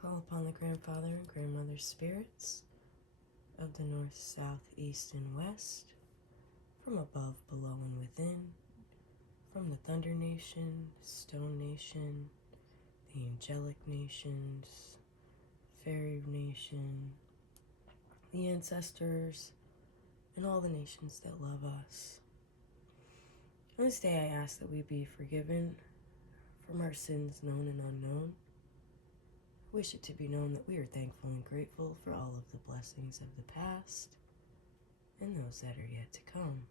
Call upon the grandfather and grandmother spirits of the north, south, east, and west, from above, below, and within, from the Thunder Nation, Stone Nation, the Angelic Nations, Fairy Nation, the ancestors, and all the nations that love us. On this day, I ask that we be forgiven from our sins known and unknown. I wish it to be known that we are thankful and grateful for all of the blessings of the past and those that are yet to come.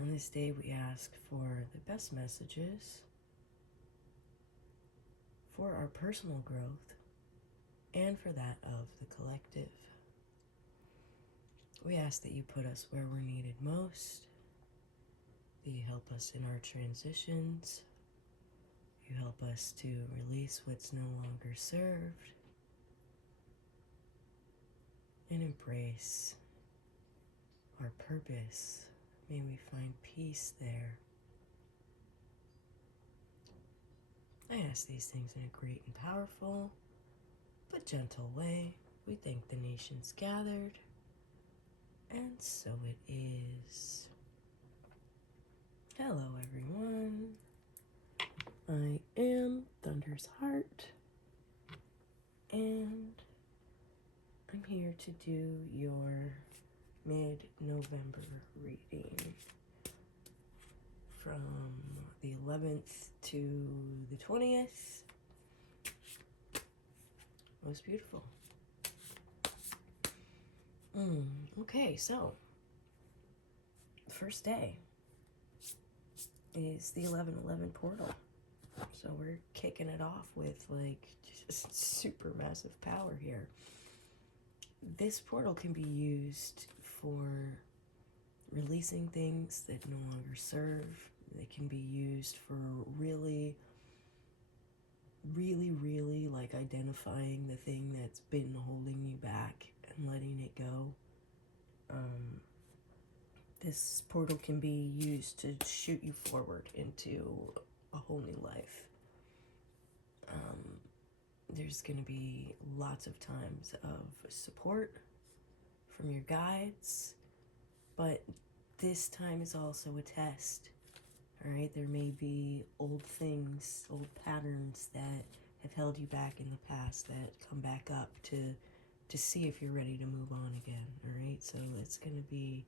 On this day, we ask for the best messages for our personal growth and for that of the collective. We ask that you put us where we're needed most, that you help us in our transitions, you help us to release what's no longer served, and embrace our purpose. May we find peace there. I ask these things in a great and powerful, but gentle way. We thank the nations gathered, and so it is. Hello, everyone. I am Thunder's Heart, and I'm here to do your mid-November reading from the 11th to the 20th. Most beautiful. Okay, so first day is the 11/11 portal. So we're kicking it off with like just super massive power here. This portal can be used for releasing things that no longer serve. They can be used for really like identifying the thing that's been holding you back and letting it go. This portal can be used to shoot you forward into a whole new life. There's going to be lots of times of support from your guides, but this time is also a test. All right, there may be old things, old patterns that have held you back in the past that come back up to see if you're ready to move on again. All right, so it's going to be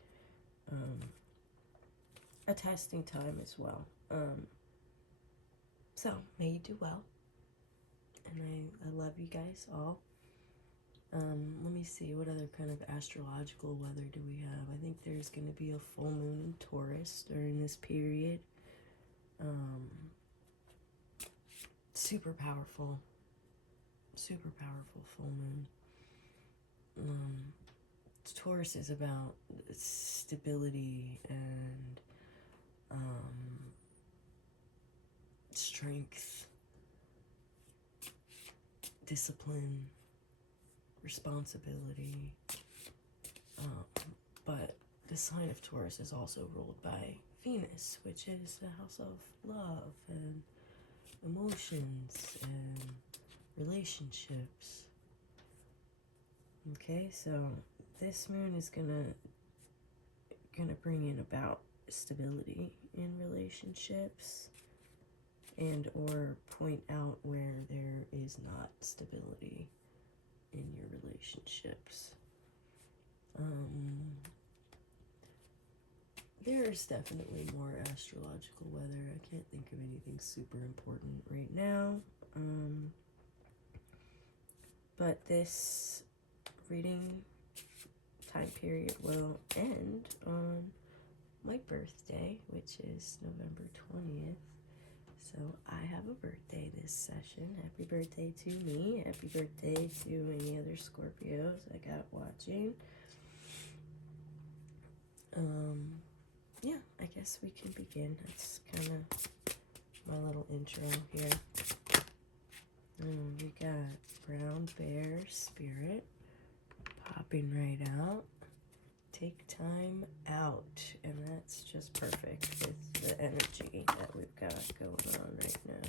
a testing time as well. So may you do well, and I love you guys all. Let me see, what other kind of astrological weather do we have? I think there's going to be a full moon in Taurus during this period. Super powerful full moon. Taurus is about stability and strength, discipline, responsibility. But the sign of Taurus is also ruled by Venus, which is the house of love and emotions and relationships. Okay, so this moon is gonna bring in about stability in relationships and or point out where there is not stability in your relationships. There's definitely more astrological weather. I can't think of anything super important right now. But this reading time period will end on my birthday, which is November 20th. So I have a birthday this session. Happy birthday to me. Happy birthday to any other Scorpios I got watching. Yeah, I guess we can begin. That's kind of my little intro here. We got Brown Bear Spirit popping right out. Take time out, and that's just perfect with the energy that we've got going on right now.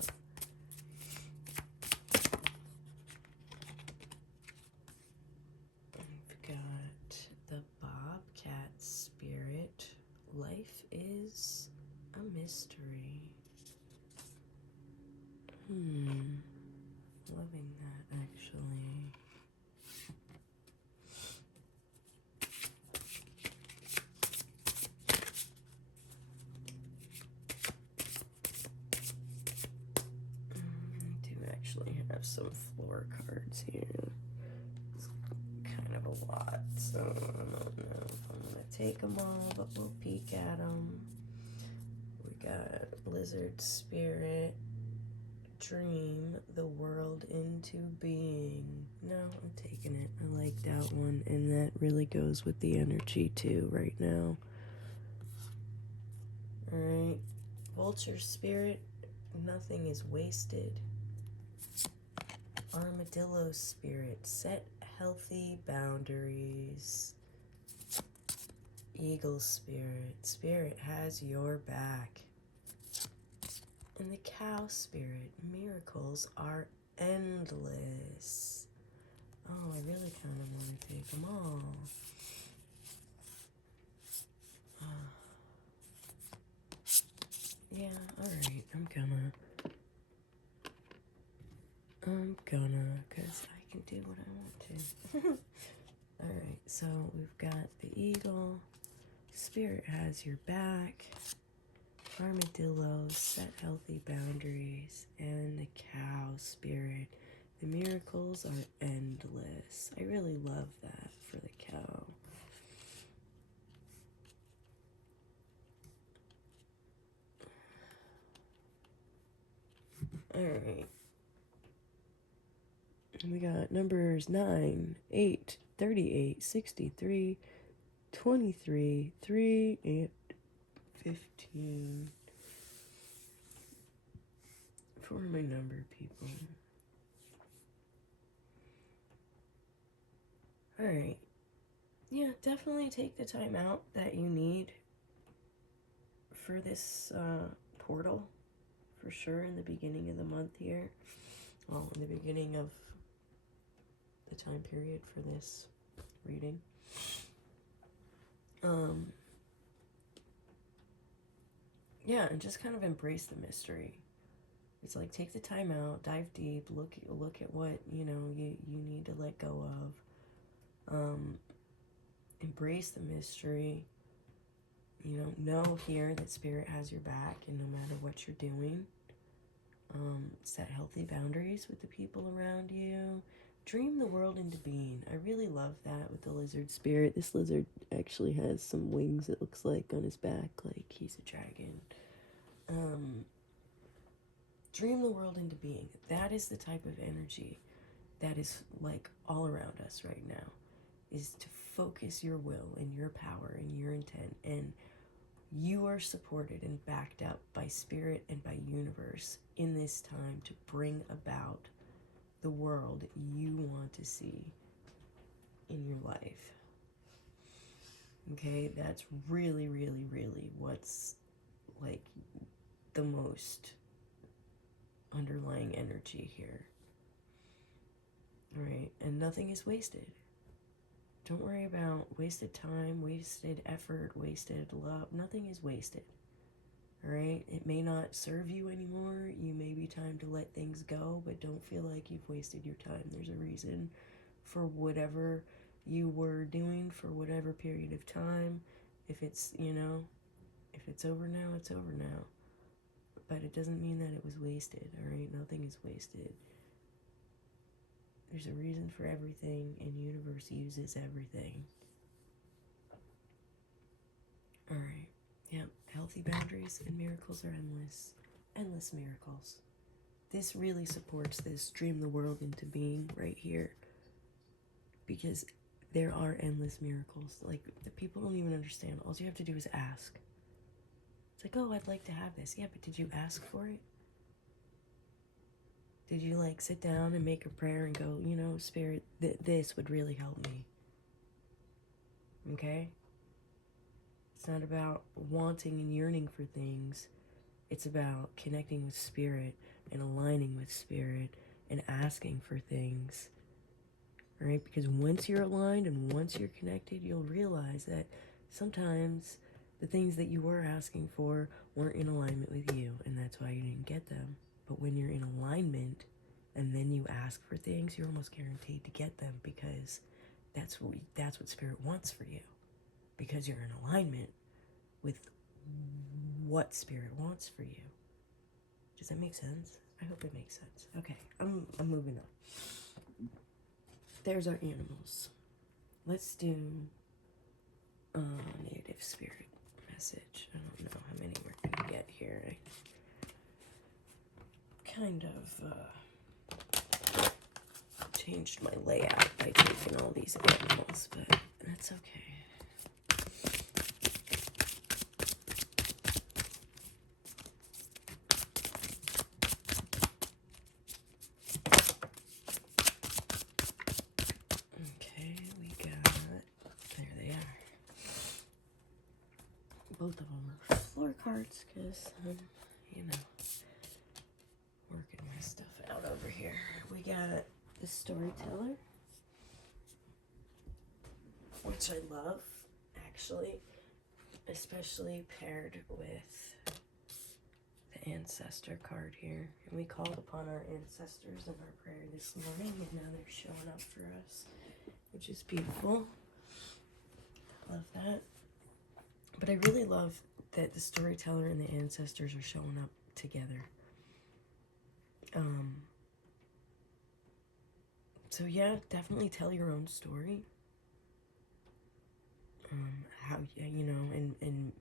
is a mystery. Loving that, actually. I do actually have some floor cards here. It's kind of a lot, so I don't know if I'm going to take them all, but we'll peek at them. We got Lizard Spirit, Dream the World into Being. No, I'm taking it. I like that one, and that really goes with the energy too right now. Alright. Vulture Spirit, Nothing is Wasted. Armadillo Spirit, Set Healthy Boundaries. Eagle Spirit, Spirit has your back. And the Cow Spirit, Miracles are endless. Oh, I really kind of want to take them all. Yeah, alright, I'm gonna, because I can do what I want to. Alright, so we've got the Eagle, Spirit has your back, Armadillo, Set Healthy Boundaries, and the Cow Spirit. The miracles are endless. I really love that for the cow. Alright. We got numbers 9, 8, 38, 63, 23, 3, and 15. For my number people. Alright. Yeah, definitely take the time out that you need for this portal. For sure, in the beginning of the month here. Well, in the beginning of the time period for this reading. Yeah, and just kind of embrace the mystery. It's like, take the time out, dive deep, look at what you need to let go of. Embrace the mystery. Know here that Spirit has your back, and no matter what you're doing, set healthy boundaries with the people around you. Dream the world into being. I really love that with the Lizard Spirit. This lizard actually has some wings, it looks like, on his back, like he's a dragon. Dream the world into being. That is the type of energy that is like all around us right now, is to focus your will and your power and your intent, and you are supported and backed up by Spirit and by universe in this time to bring about the world you want to see in your life. Okay, that's really, really, really what's like the most underlying energy here. Alright, and nothing is wasted. Don't worry about wasted time, wasted effort, wasted love. Nothing is wasted. Alright? It may not serve you anymore. You may be time to let things go, but don't feel like you've wasted your time. There's a reason for whatever you were doing for whatever period of time. If it's, if it's over now, it's over now. But it doesn't mean that it was wasted, alright? Nothing is wasted. There's a reason for everything, and universe uses everything. Alright. Yep. Healthy boundaries and miracles are endless. Endless miracles. This really supports this dream the world into being right here. Because there are endless miracles. Like, the people don't even understand. All you have to do is ask. It's like, oh, I'd like to have this. Yeah, but did you ask for it? Did you, like, sit down and make a prayer and go, Spirit, this would really help me? Okay? It's not about wanting and yearning for things. It's about connecting with Spirit and aligning with Spirit and asking for things. All right? Because once you're aligned and once you're connected, you'll realize that sometimes The things that you were asking for weren't in alignment with you, and that's why you didn't get them. But when you're in alignment and then you ask for things, you're almost guaranteed to get them, because that's what Spirit wants for you, because you're in alignment with what Spirit wants for you. Does that make sense? I hope it makes sense. Okay, I'm moving on. There's our animals. Let's do native spirit message. I don't know how many we're gonna get here. I kind of changed my layout by taking all these animals, but that's okay. Both of them are floor cards, because you know, working my stuff out over here. We got the storyteller, which I love, actually, especially paired with the ancestor card here. And we called upon our ancestors in our prayer this morning, and now they're showing up for us, which is beautiful. Love that. But I really love that the storyteller and the ancestors are showing up together. So yeah, definitely tell your own story. How, you know, and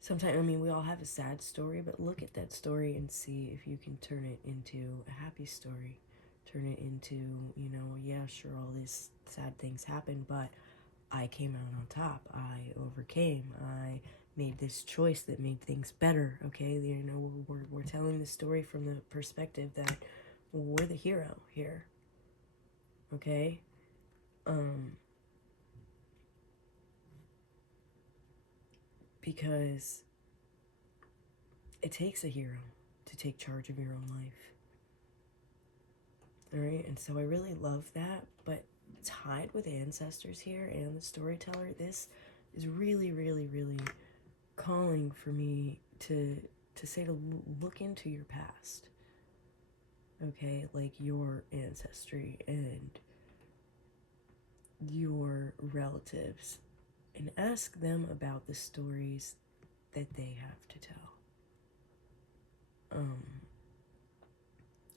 sometimes, I mean, we all have a sad story, but look at that story and see if you can turn it into a happy story. Turn it into, you know, yeah, sure, all these sad things happen, but I came out on top. I overcame. I made this choice that made things better. Okay, you know, we're telling the story from the perspective that we're the hero here. Okay, because it takes a hero to take charge of your own life. All right, and so I really love that, but tied with ancestors here and the storyteller, this is really, really, really calling for me to say to look into your past. Okay, like your ancestry and your relatives, and ask them about the stories that they have to tell.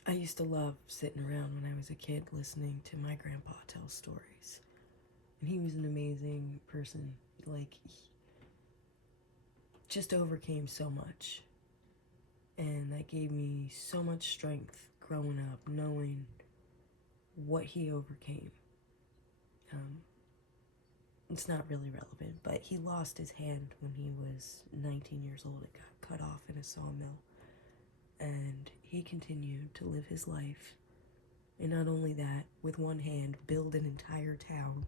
I used to love sitting around when I was a kid listening to my grandpa tell stories. And he was an amazing person. Like, he just overcame so much. And that gave me so much strength growing up, knowing what he overcame. It's not really relevant, but he lost his hand when he was 19 years old. It got cut off in a sawmill. And he continued to live his life. And not only that, with one hand, build an entire town.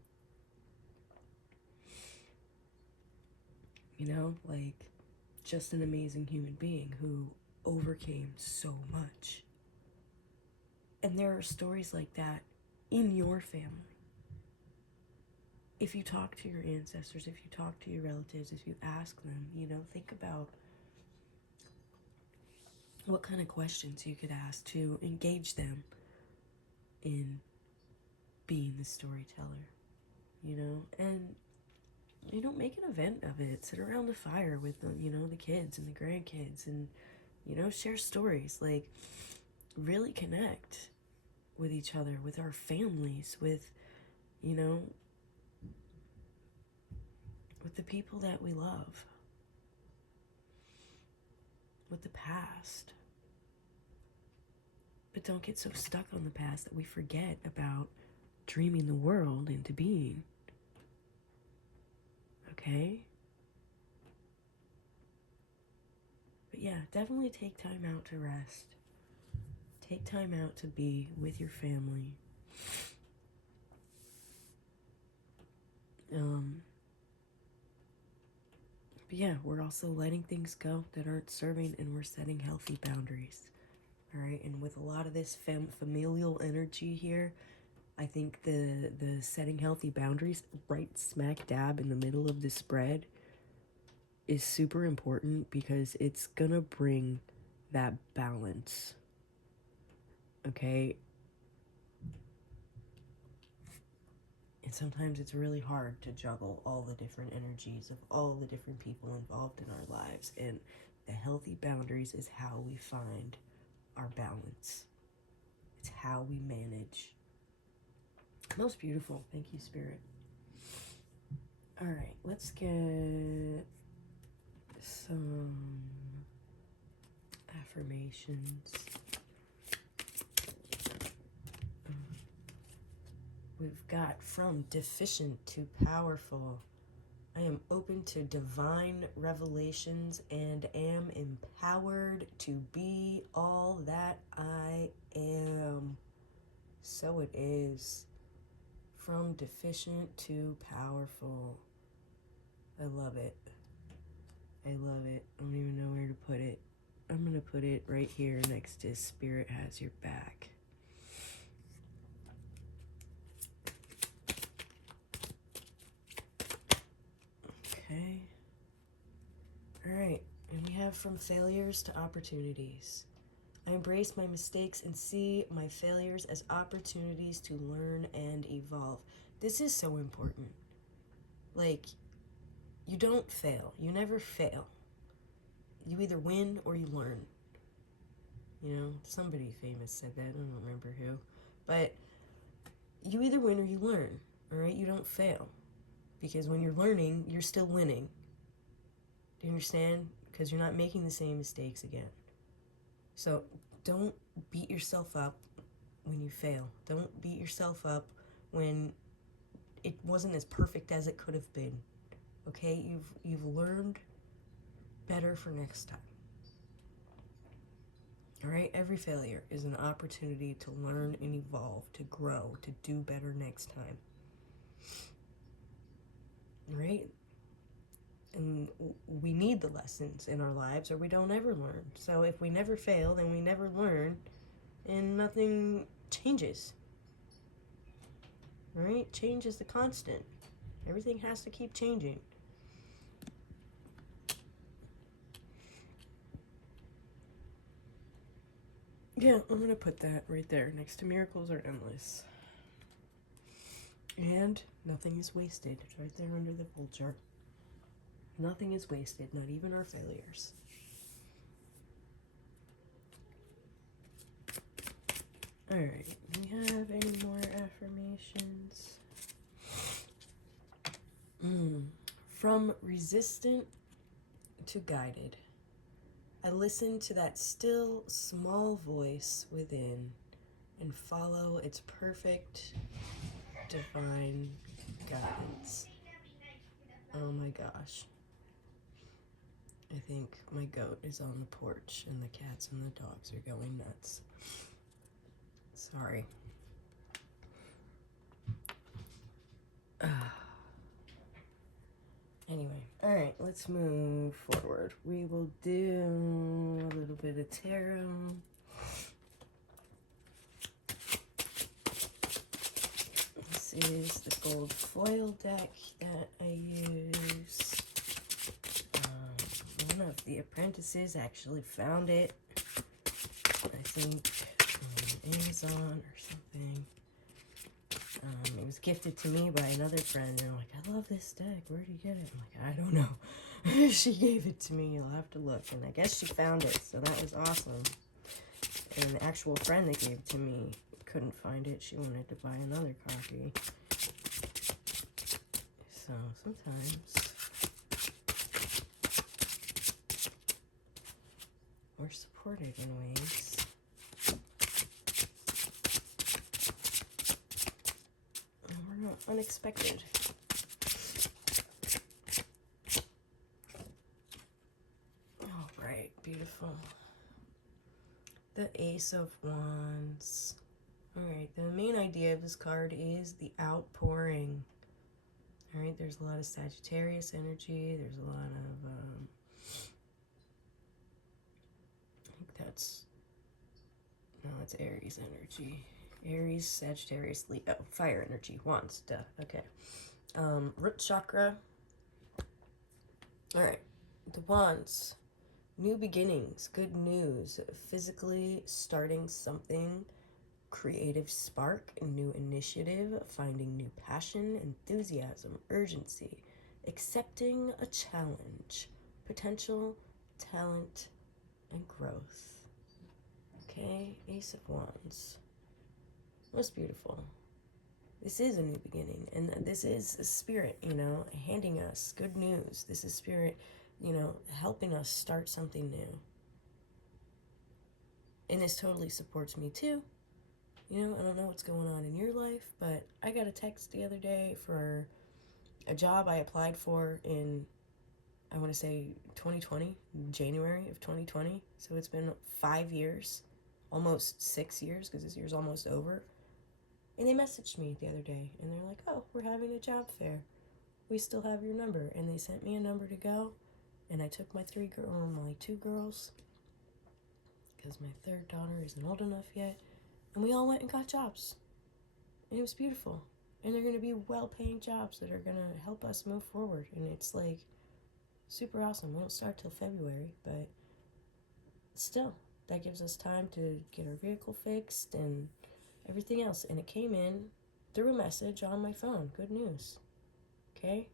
You know, like, just an amazing human being who overcame so much. And there are stories like that in your family. If you talk to your ancestors, if you talk to your relatives, if you ask them, you know, think about what kind of questions you could ask to engage them in being the storyteller, you know, and, you know, make an event of it. Sit around the fire with them, you know, the kids and the grandkids, and, you know, share stories. Like, really connect with each other, with our families, with, you know, with the people that we love, with the past. But don't get so stuck on the past that we forget about dreaming the world into being. Okay? But yeah, definitely take time out to rest. Take time out to be with your family. But yeah, we're also letting things go that aren't serving, and we're setting healthy boundaries. All right, and with a lot of this familial energy here, I think the setting healthy boundaries right smack dab in the middle of the spread is super important because it's gonna bring that balance. Okay? And sometimes it's really hard to juggle all the different energies of all the different people involved in our lives. And the healthy boundaries is how we find our balance. It's how we manage. Most beautiful. Thank you, Spirit. All right, let's get some affirmations. We've got from deficient to powerful. I am open to divine revelations and am empowered to be all that I am. So it is. From deficient to powerful. I love it. I love it. I don't even know where to put it. I'm going to put it right here next to Spirit Has Your Back. Okay. All right. And we have from failures to opportunities. I embrace my mistakes and see my failures as opportunities to learn and evolve. This is so important. Like, you don't fail. You never fail. You either win or you learn. You know, somebody famous said that. I don't remember who. But you either win or you learn. All right? You don't fail. Because when you're learning, you're still winning. Do you understand? Because you're not making the same mistakes again. So don't beat yourself up when you fail. Don't beat yourself up when it wasn't as perfect as it could have been. Okay? You've learned better for next time. All right? Every failure is an opportunity to learn and evolve, to grow, to do better next time. All right? And we need the lessons in our lives or we don't ever learn. So if we never fail, then we never learn and nothing changes. All right? Change is the constant. Everything has to keep changing. Yeah, I'm going to put that right there next to miracles are endless. And nothing is wasted. It's right there under the vulture. Nothing is wasted, not even our failures. All right, do we have any more affirmations? From resistant to guided. I listen to that still, small voice within and follow its perfect, divine guidance. Oh my gosh. I think my goat is on the porch and the cats and the dogs are going nuts. Sorry. Anyway, all right, let's move forward. We will do a little bit of tarot. This is the gold foil deck that I use. One of the apprentices actually found it, I think, on Amazon or something. It was gifted to me by another friend, and I'm like, I love this deck. Where'd you get it? I'm like, I don't know. She gave it to me. You'll have to look. And I guess she found it, so that was awesome. And the actual friend that gave it to me couldn't find it. She wanted to buy another copy. So sometimes we're supported in ways. Unexpected. All right, beautiful. The Ace of Wands. All right, the main idea of this card is the outpouring. All right, there's a lot of Sagittarius energy. There's a lot of, I think that's, no, it's Aries energy. Aries, Sagittarius, Leo, fire energy, wands, duh, okay. Root chakra. All right. The Wands, new beginnings, good news, physically starting something, creative spark, new initiative, finding new passion, enthusiasm, urgency, accepting a challenge, potential, talent, and growth. Okay, Ace of Wands. Most beautiful. This is a new beginning, and this is Spirit, handing us good news. This is Spirit, helping us start something new. And this totally supports me too. I don't know what's going on in your life, but I got a text the other day for a job I applied for in, I want to say 2020, January of 2020. So it's been 5 years, almost 6 years, because this year's almost over. And they messaged me the other day, and they're like, oh, we're having a job fair. We still have your number. And they sent me a number to go, and I took my 2 girls, because my third daughter isn't old enough yet, and we all went and got jobs. And it was beautiful. And they're going to be well-paying jobs that are going to help us move forward. And it's like super awesome. We don't start till February, but still, that gives us time to get our vehicle fixed and everything else. And it came in through a message on my phone. Good news. Okay?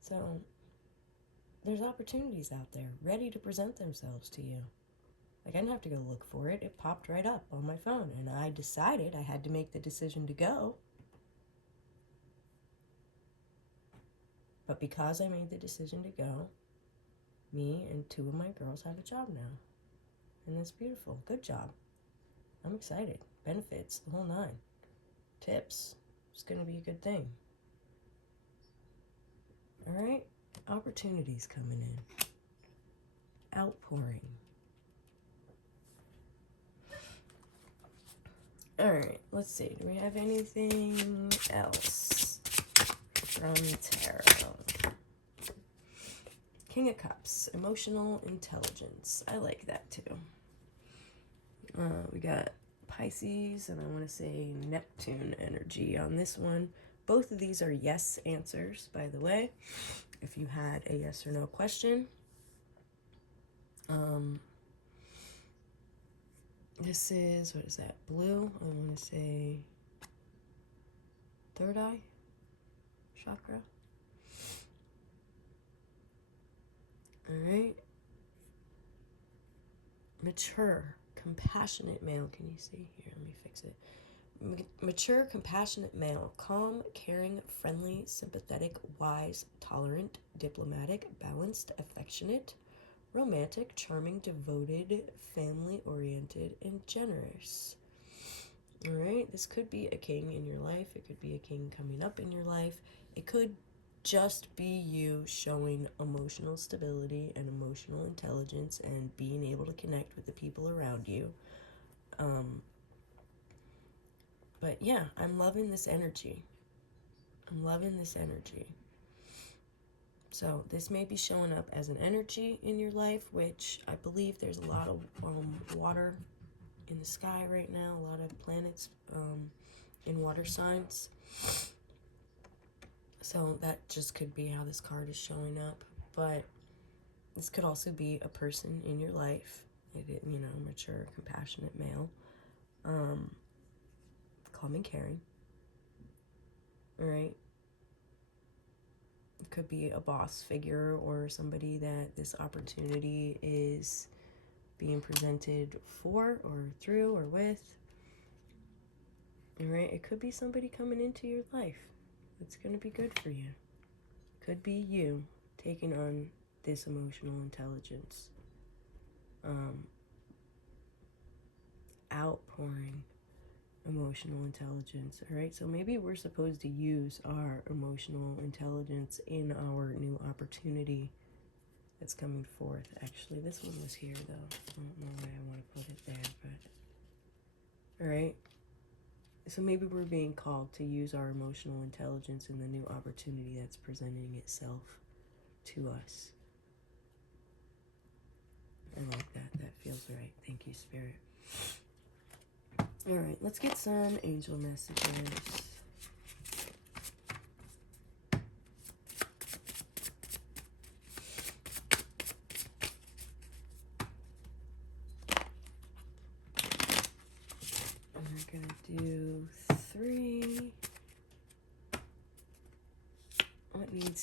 So there's opportunities out there ready to present themselves to you. Like, I didn't have to go look for it. It popped right up on my phone, and I decided I had to make the decision to go. But because I made the decision to go, me and 2 of my girls have a job now. And that's beautiful. Good job. I'm excited. Benefits, the whole 9. Tips. It's going to be a good thing. All right? Opportunities coming in. Outpouring. All right, let's see. Do we have anything else from tarot? King of Cups, emotional intelligence. I like that too. We got Pisces, and I want to say Neptune energy on this one. Both of these are yes answers, by the way, if you had a yes or no question. This is, what is that, blue? I want to say third eye chakra. All right. Mature, compassionate male. Can you see? Here, let me fix it. Mature, compassionate male. Calm, caring, friendly, sympathetic, wise, tolerant, diplomatic, balanced, affectionate, romantic, charming, devoted, family-oriented, and generous. All right, this could be a king in your life. It could be a king coming up in your life. It could just be you showing emotional stability and emotional intelligence and being able to connect with the people around you. But yeah, I'm loving this energy. I'm loving this energy. So this may be showing up as an energy in your life, which I believe there's a lot of water in the sky right now, a lot of planets in water signs. So that just could be how this card is showing up. But this could also be a person in your life, mature, compassionate male, calm and caring. All right. It could be a boss figure or somebody that this opportunity is being presented for or through or with. All right. It could be somebody coming into your life. It's going to be good for you. Could be you taking on this emotional intelligence. Outpouring emotional intelligence. All right, so maybe we're supposed to use our emotional intelligence in our new opportunity that's coming forth. Actually, this one was here though. I don't know why I want to put it there, but all right. So maybe we're being called to use our emotional intelligence in the new opportunity that's presenting itself to us. I like that. That feels right. Thank you, Spirit. All right, let's get some angel messages.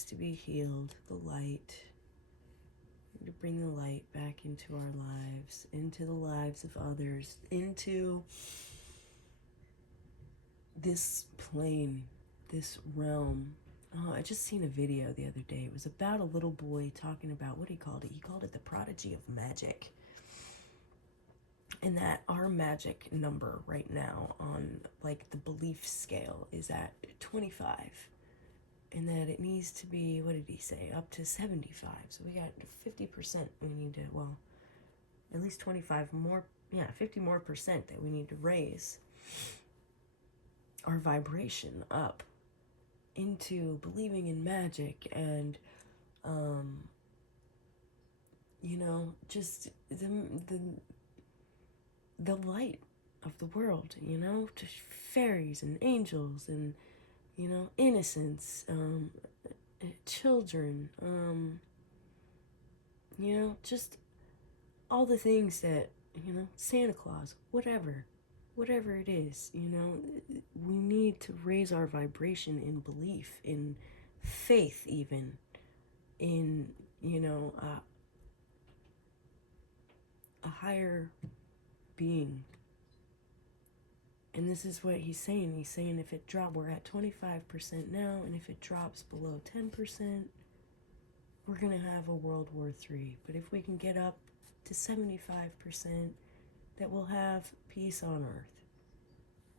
needs to be healed, the light. To bring the light back into our lives, into the lives of others, into this plane, this realm. Oh, I just seen a video the other day. It was about a little boy talking about what he called it. He called it the prodigy of magic. And that our magic number right now on like the belief scale is at 25. And that it needs to be, what did he say, up to 75. So we got 50% we need to, well, at least 25 more, 50 more percent that we need to raise our vibration up into believing in magic and, just the light of the world, just fairies and angels and, innocence, children, just all the things that, Santa Claus, whatever it is, we need to raise our vibration in belief, in faith, even in, a higher being. And this is what he's saying. He's saying if it drops, we're at 25% now, and if it drops below 10%, we're going to have a World War III. But if we can get up to 75%, that we'll have peace on earth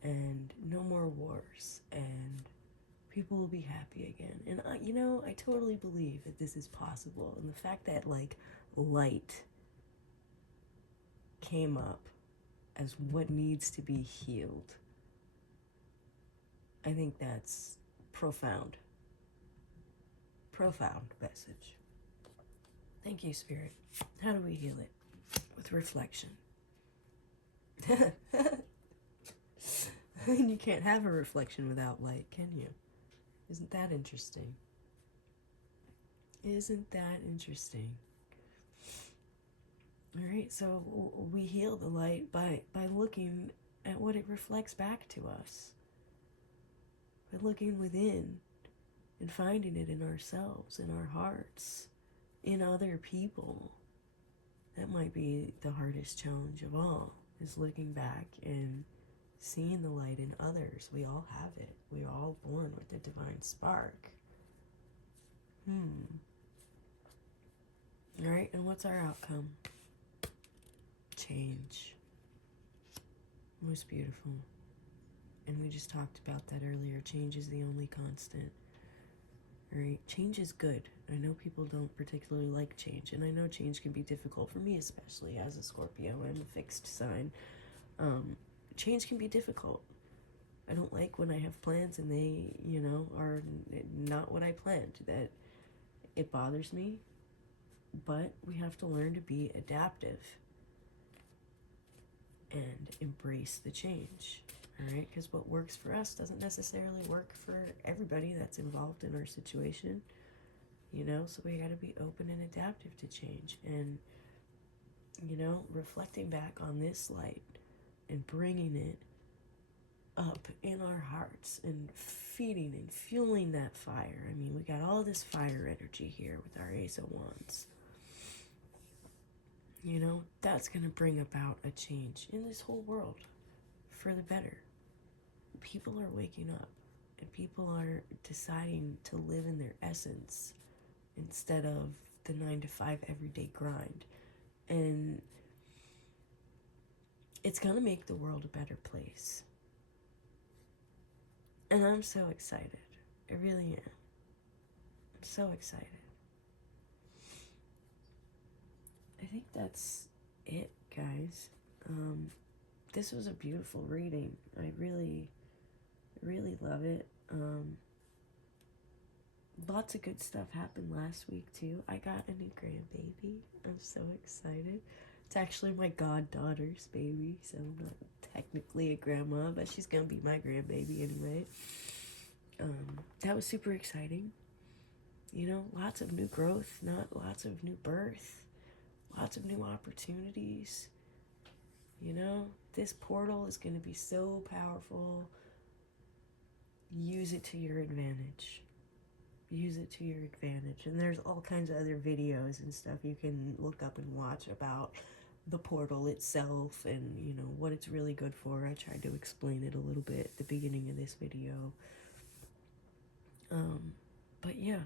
and no more wars and people will be happy again. And I totally believe that this is possible. And the fact that light came up as what needs to be healed, I think that's profound message. Thank you, Spirit. How do we heal it? With reflection. You can't have a reflection without light, can you? Isn't that interesting? Isn't that interesting? All right, so we heal the light by looking at what it reflects back to us. By looking within and finding it in ourselves, in our hearts, in other people. That might be the hardest challenge of all, is looking back and seeing the light in others. We all have it. We're all born with the divine spark. All right, and what's our outcome? Change. Most beautiful. And we just talked about that earlier. Change is the only constant. All right, change is good. I know people don't particularly like change, and I know change can be difficult for me, especially as a Scorpio. I'm a fixed sign. Change can be difficult. I don't like when I have plans and they, are not what I planned. That it bothers me, but we have to learn to be adaptive and embrace the change. All right, because what works for us doesn't necessarily work for everybody that's involved in our situation, so we got to be open and adaptive to change. And, reflecting back on this light and bringing it up in our hearts and feeding and fueling that fire. I mean, we got all this fire energy here with our Ace of Wands. That's going to bring about a change in this whole world for the better. People are waking up and people are deciding to live in their essence instead of the 9-to-5 everyday grind. And it's going to make the world a better place. And I'm so excited. I really am. I'm so excited. I think that's it, guys. This was a beautiful reading. I really love it. Lots of good stuff happened last week, too. I got a new grandbaby. I'm so excited. It's actually my goddaughter's baby, so I'm not technically a grandma, but she's going to be my grandbaby anyway. That was super exciting. Lots of new growth, not lots of new birth, lots of new opportunities. This portal is going to be so powerful. Use it to your advantage. use it to your advantage. And there's all kinds of other videos and stuff you can look up and watch about the portal itself and, you know, what it's really good for. I tried to explain it a little bit at the beginning of this video. But yeah,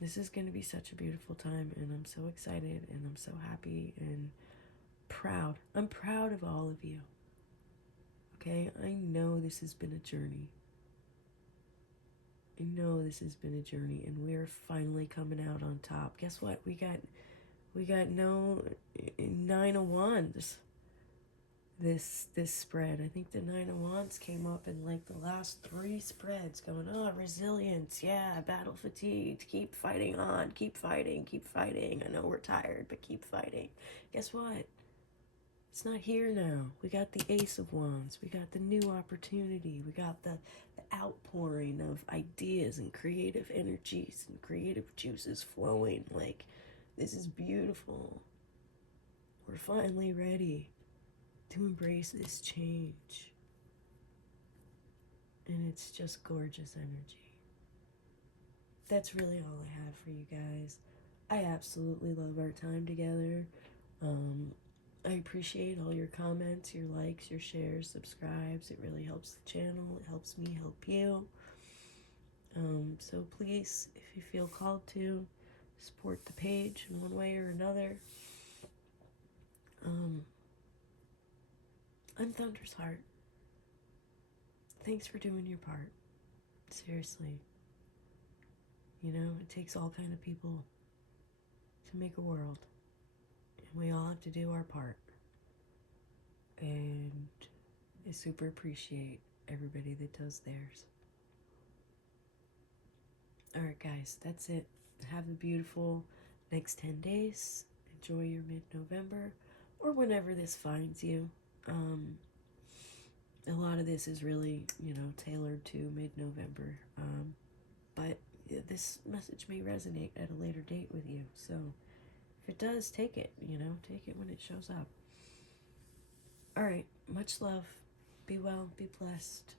this is going to be such a beautiful time, and I'm so excited, and I'm so happy and proud. I'm proud of all of you. Okay, I know this has been a journey. I know this has been a journey, and we're finally coming out on top. Guess what? We got no 9 of Wands. This spread. I think the 9 of Wands came up in like the last 3 spreads, going, oh, resilience, yeah, battle fatigued, keep fighting on, keep fighting, keep fighting. I know we're tired, but keep fighting. Guess what? It's not here now. We got the Ace of Wands. We got the new opportunity. We got the outpouring of ideas and creative energies and creative juices flowing. Like, this is beautiful. We're finally ready to embrace this change. And it's just gorgeous energy. That's really all I have for you guys. I absolutely love our time together. I appreciate all your comments, your likes, your shares, subscribes. It really helps the channel. It helps me help you. So please, if you feel called to, support the page in one way or another. I'm Thunder's Heart. Thanks for doing your part. Seriously. You know, it takes all kind of people to make a world. And we all have to do our part. And I super appreciate everybody that does theirs. Alright guys, that's it. Have a beautiful next 10 days. Enjoy your mid-November, or whenever this finds you. A lot of this is really, you know, tailored to mid-November. But this message may resonate at a later date with you. So if it does, take it, you know, take it when it shows up. Alright, much love. Be well, be blessed.